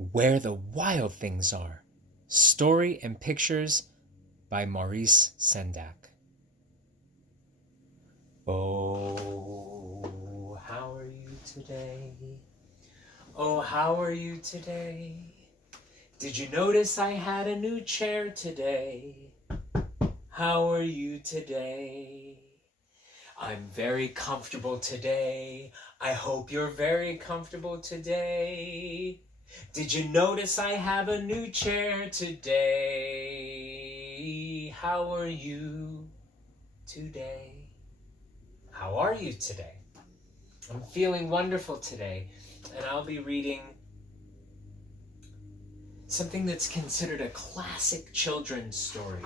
Where the Wild Things Are. Story and pictures by Maurice Sendak. Oh, how are you today? Oh, how are you today? Did you notice I had a new chair today? How are you today? I'm very comfortable today. I hope you're very comfortable today. Did you notice I have a new chair today? How are you today? How are you today? I'm feeling wonderful today, and I'll be reading something that's considered a classic children's story.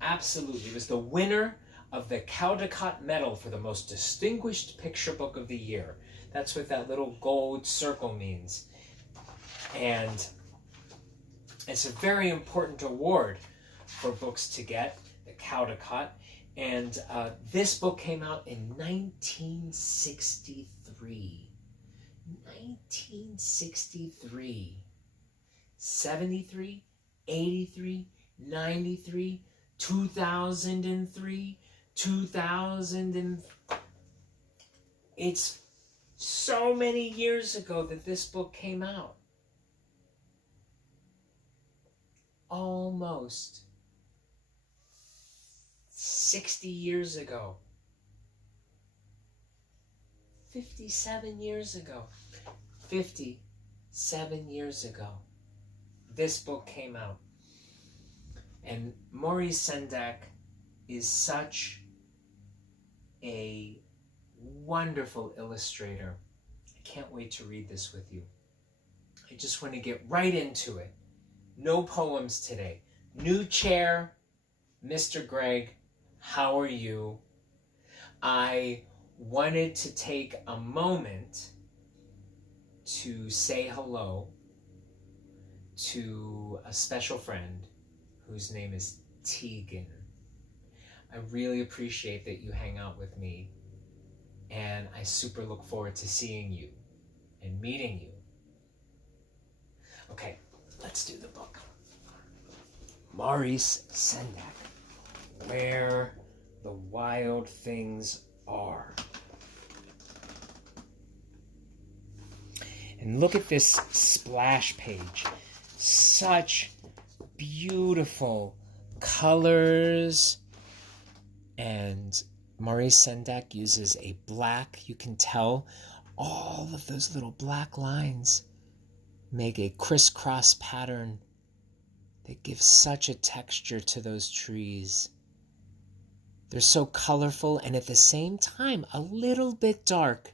Absolutely. It was the winner of the Caldecott Medal for the most distinguished picture book of the year. That's what that little gold circle means. And it's a very important award for books to get, the Caldecott. And this book came out in 1963. 1963. 73, 83, 93, 2003, 2000. It's so many years ago that this book came out. Almost 60 years ago. 57 years ago. 57 years ago. This book came out. And Maurice Sendak is such a wonderful illustrator. I can't wait to read this with you. I just want to get right into it. No poems today. New chair, Mr. Greg, how are you? I wanted to take a moment to say hello to a special friend whose name is Tegan. I really appreciate that you hang out with me, and I super look forward to seeing you and meeting you. Okay, let's do the book. Maurice Sendak, Where the Wild Things Are. And look at this splash page. Such beautiful colors. And Maurice Sendak uses a black, you can tell all of those little black lines make a crisscross pattern that gives such a texture to those trees. They're so colorful and at the same time a little bit dark.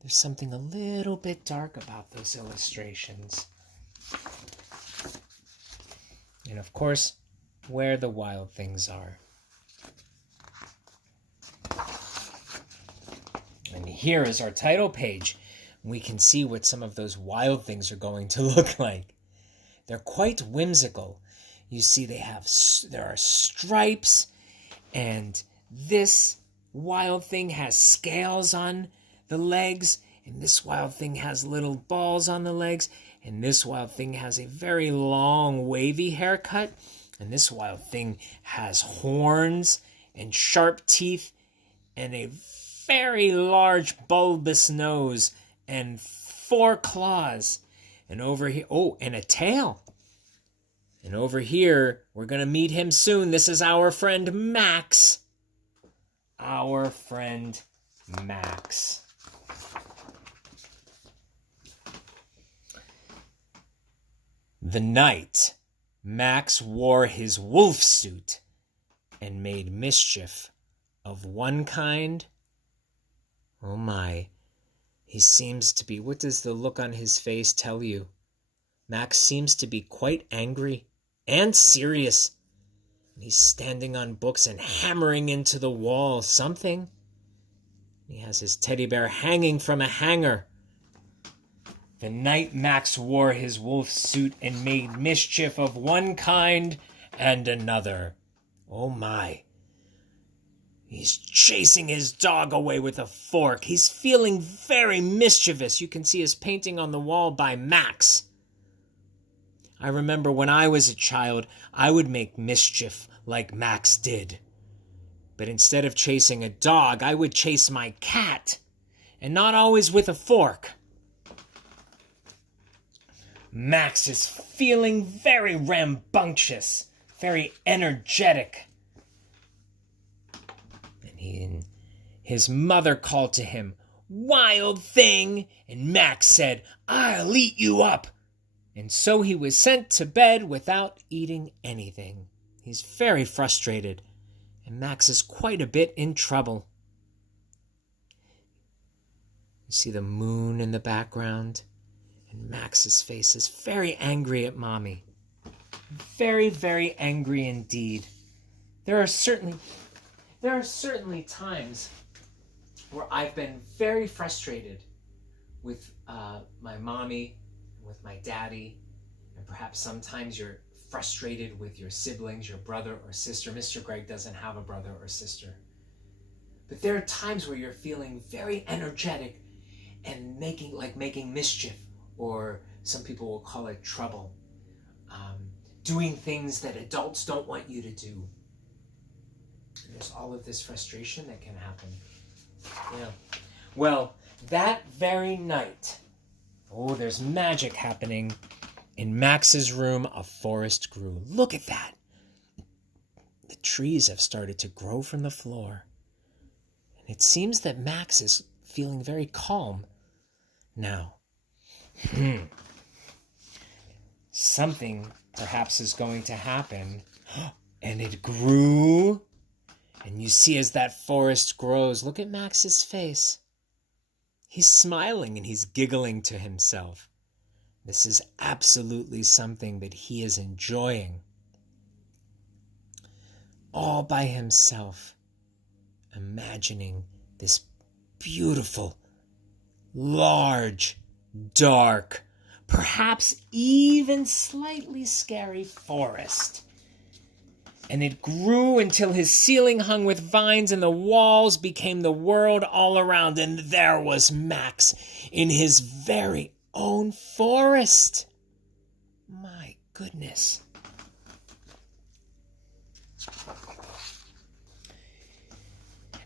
There's something a little bit dark about those illustrations. And of course, Where the Wild Things Are. And here is our title page. We can see what some of those wild things are going to look like. They're quite whimsical. You see there are stripes, and this wild thing has scales on the legs, and this wild thing has little balls on the legs, and this wild thing has a very long wavy haircut, and this wild thing has horns and sharp teeth and a very large bulbous nose and 4 claws. And over here, and a tail. And over here, we're going to meet him soon. This is our friend Max. Our friend Max. The night Max wore his wolf suit and made mischief of one kind. Oh my. He seems to be, what does the look on his face tell you? Max seems to be quite angry and serious. He's standing on books and hammering into the wall something. He has his teddy bear hanging from a hanger. The night Max wore his wolf suit and made mischief of one kind and another. Oh my. He's chasing his dog away with a fork. He's feeling very mischievous. You can see his painting on the wall by Max. I remember when I was a child, I would make mischief like Max did. But instead of chasing a dog, I would chase my cat, and not always with a fork. Max is feeling very rambunctious, very energetic. And his mother called to him, "Wild thing!" And Max said, "I'll eat you up." And so he was sent to bed without eating anything. He's very frustrated, and Max is quite a bit in trouble. You see the moon in the background, and Max's face is very angry at Mommy. Very, very angry indeed. There are certainly times where I've been very frustrated with my mommy, with my daddy, and perhaps sometimes you're frustrated with your siblings, your brother or sister. Mr. Greg doesn't have a brother or sister. But there are times where you're feeling very energetic and making mischief, or some people will call it trouble. Doing things that adults don't want you to do. There's all of this frustration that can happen. Yeah. Well, that very night, there's magic happening. In Max's room, a forest grew. Look at that. The trees have started to grow from the floor. And it seems that Max is feeling very calm now. Something perhaps is going to happen. And it grew. And you see as that forest grows, look at Max's face. He's smiling and he's giggling to himself. This is absolutely something that he is enjoying. All by himself, imagining this beautiful, large, dark, perhaps even slightly scary forest. And it grew until his ceiling hung with vines and the walls became the world all around. And there was Max in his very own forest. My goodness.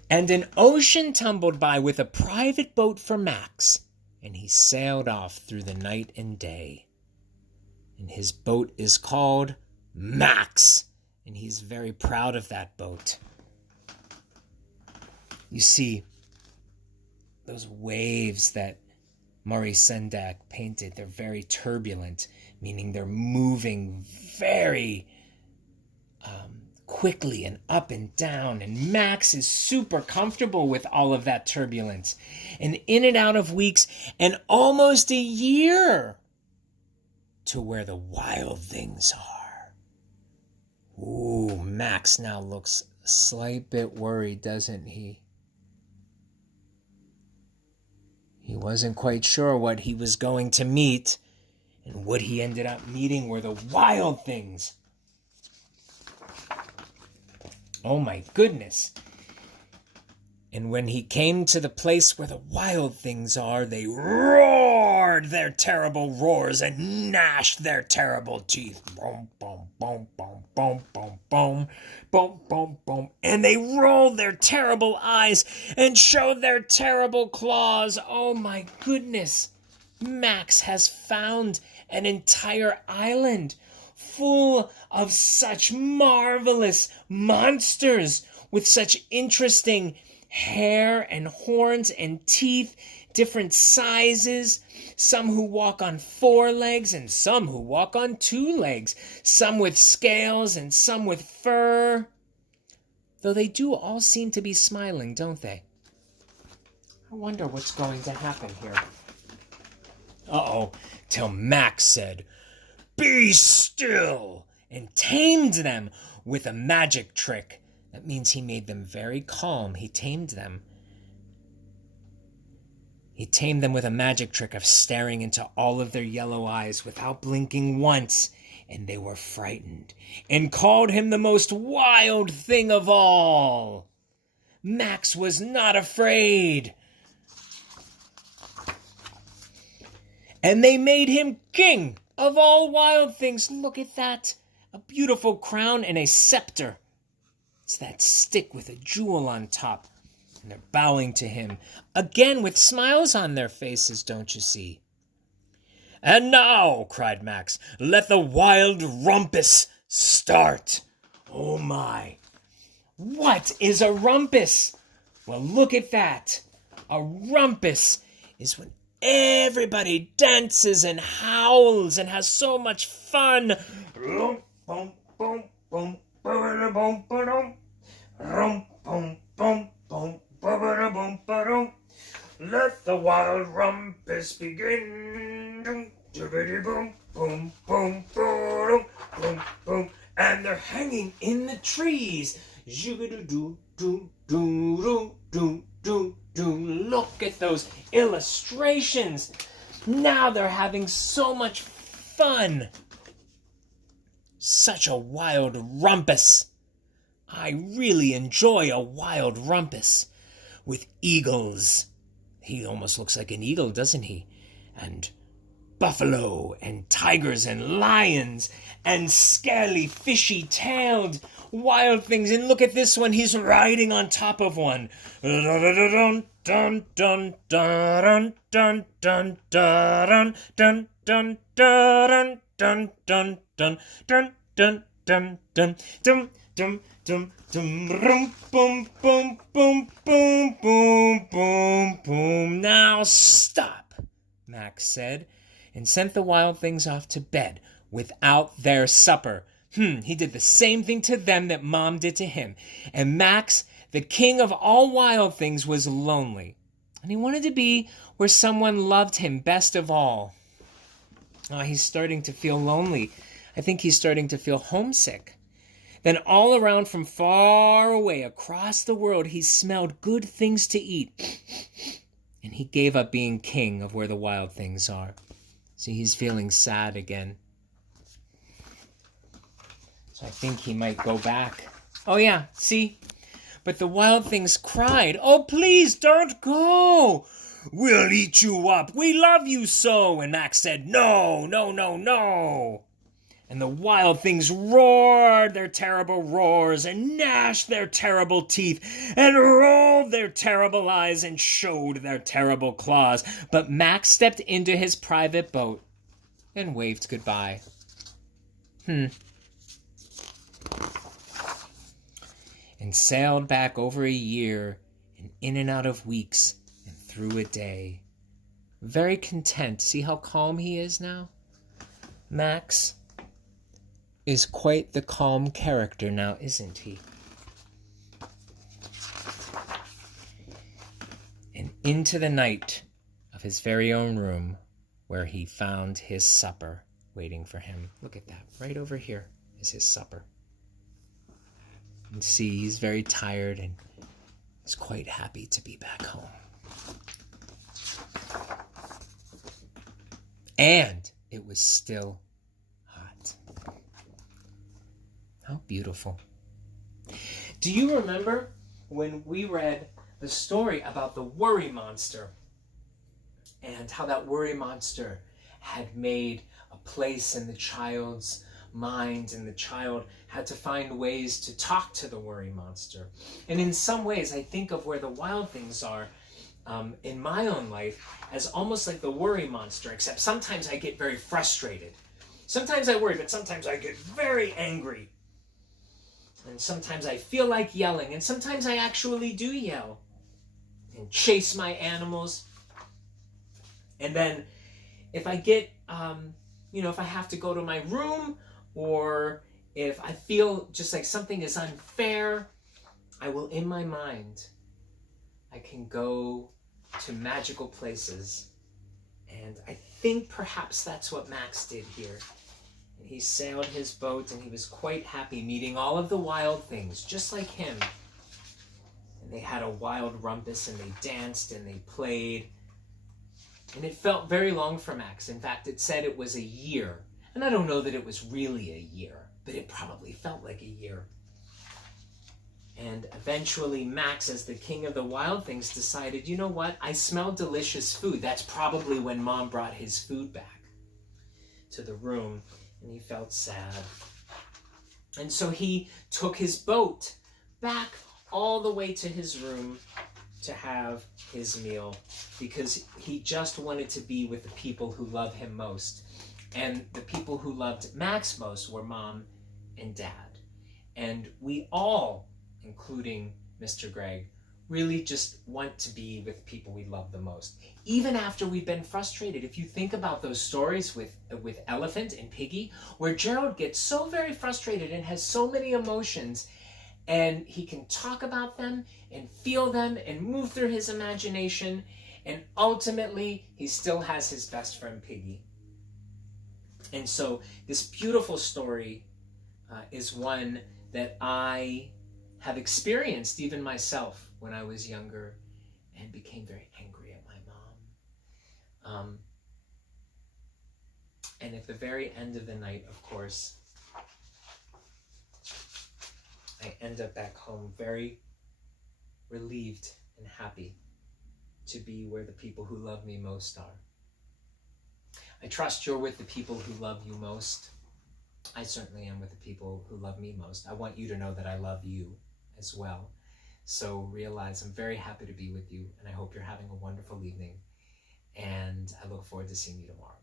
And an ocean tumbled by with a private boat for Max, and he sailed off through the night and day. And his boat is called Max. And he's very proud of that boat. You see, those waves that Maurice Sendak painted, they're very turbulent, meaning they're moving very quickly and up and down. And Max is super comfortable with all of that turbulence. And in and out of weeks and almost a year to where the wild things are. Ooh, Max now looks a slight bit worried, doesn't he? He wasn't quite sure what he was going to meet, and what he ended up meeting were the wild things. Oh my goodness. And when he came to the place where the wild things are, they roared their terrible roars and gnashed their terrible teeth. Boom, boom, boom, boom, boom, boom, boom, boom, boom, boom. And they rolled their terrible eyes and showed their terrible claws. Oh my goodness. Max has found an entire island full of such marvelous monsters with such interesting hair and horns and teeth, different sizes, some who walk on 4 legs and some who walk on 2 legs, some with scales and some with fur. Though they do all seem to be smiling, don't they? I wonder what's going to happen here. Till Max said, "Be still," and tamed them with a magic trick. That means he made them very calm. He tamed them. He tamed them with a magic trick of staring into all of their yellow eyes without blinking once, and they were frightened, and called him the most wild thing of all. Max was not afraid. And they made him king of all wild things. Look at that. A beautiful crown and a scepter. It's that stick with a jewel on top. And they're bowing to him. Again with smiles on their faces, don't you see? And now, cried Max, let the wild rumpus start. Oh my. What is a rumpus? Well, look at that. A rumpus is when everybody dances and howls and has so much fun. Let the wild rumpus begin. And they're hanging in the trees. Look at those illustrations. Now they're having so much fun. Such a wild rumpus. I really enjoy a wild rumpus. With eagles. He almost looks like an eagle, doesn't he? And buffalo and tigers and lions and scaly, fishy-tailed wild things. And look at this one. He's riding on top of one. Dun dun dun dun dun dun dun dun dun dun dun dun dun dun dun dun dun dum dum dum dum boom boom boom boom boom boom boom. Now stop, Max said, and sent the wild things off to bed without their supper. He did the same thing to them that Mom did to him. And Max, the king of all wild things, was lonely. And he wanted to be where someone loved him best of all. Oh, he's starting to feel lonely. I think he's starting to feel homesick. Then all around from far away across the world, he smelled good things to eat. And he gave up being king of where the wild things are. See, he's feeling sad again. So I think he might go back. Oh yeah, see? But the wild things cried, "Oh, please don't go. We'll eat you up. We love you so." And Max said, "No, no, no, no." And the wild things roared their terrible roars and gnashed their terrible teeth and rolled their terrible eyes and showed their terrible claws. But Max stepped into his private boat and waved goodbye. And sailed back over a year and in and out of weeks and through a day. Very content. See how calm he is now? Max is quite the calm character now, isn't he? And into the night of his very own room, where he found his supper waiting for him. Look at that. Right over here is his supper. And see, he's very tired and is quite happy to be back home. And it was still hot. How beautiful. Do you remember when we read the story about the worry monster and how that worry monster had made a place in the child's mind, and the child had to find ways to talk to the worry monster? And in some ways, I think of where the wild things are in my own life as almost like the worry monster, except sometimes I get very frustrated. Sometimes I worry, but sometimes I get very angry. And sometimes I feel like yelling, and sometimes I actually do yell and chase my animals. And then if I get, if I have to go to my room, or if I feel just like something is unfair, I will, in my mind, I can go to magical places. And I think perhaps that's what Max did here. And he sailed his boat, and he was quite happy meeting all of the wild things, just like him. And they had a wild rumpus, and they danced, and they played. And it felt very long for Max. In fact, it said it was a year. And I don't know that it was really a year, but it probably felt like a year. And eventually Max, as the king of the wild things, decided, you know what? I smell delicious food. That's probably when Mom brought his food back to the room, and he felt sad. And so he took his boat back all the way to his room to have his meal, because he just wanted to be with the people who love him most. And the people who loved Max most were Mom and Dad. And we all, including Mr. Greg, really just want to be with people we love the most, even after we've been frustrated. If you think about those stories with Elephant and Piggy, where Gerald gets so very frustrated and has so many emotions, and he can talk about them and feel them and move through his imagination, and ultimately he still has his best friend Piggy. And so this beautiful story is one that I have experienced even myself when I was younger and became very angry at my mom. And at the very end of the night, of course, I end up back home very relieved and happy to be where the people who love me most are. I trust you're with the people who love you most. I certainly am with the people who love me most. I want you to know that I love you as well. So realize I'm very happy to be with you, and I hope you're having a wonderful evening, and I look forward to seeing you tomorrow.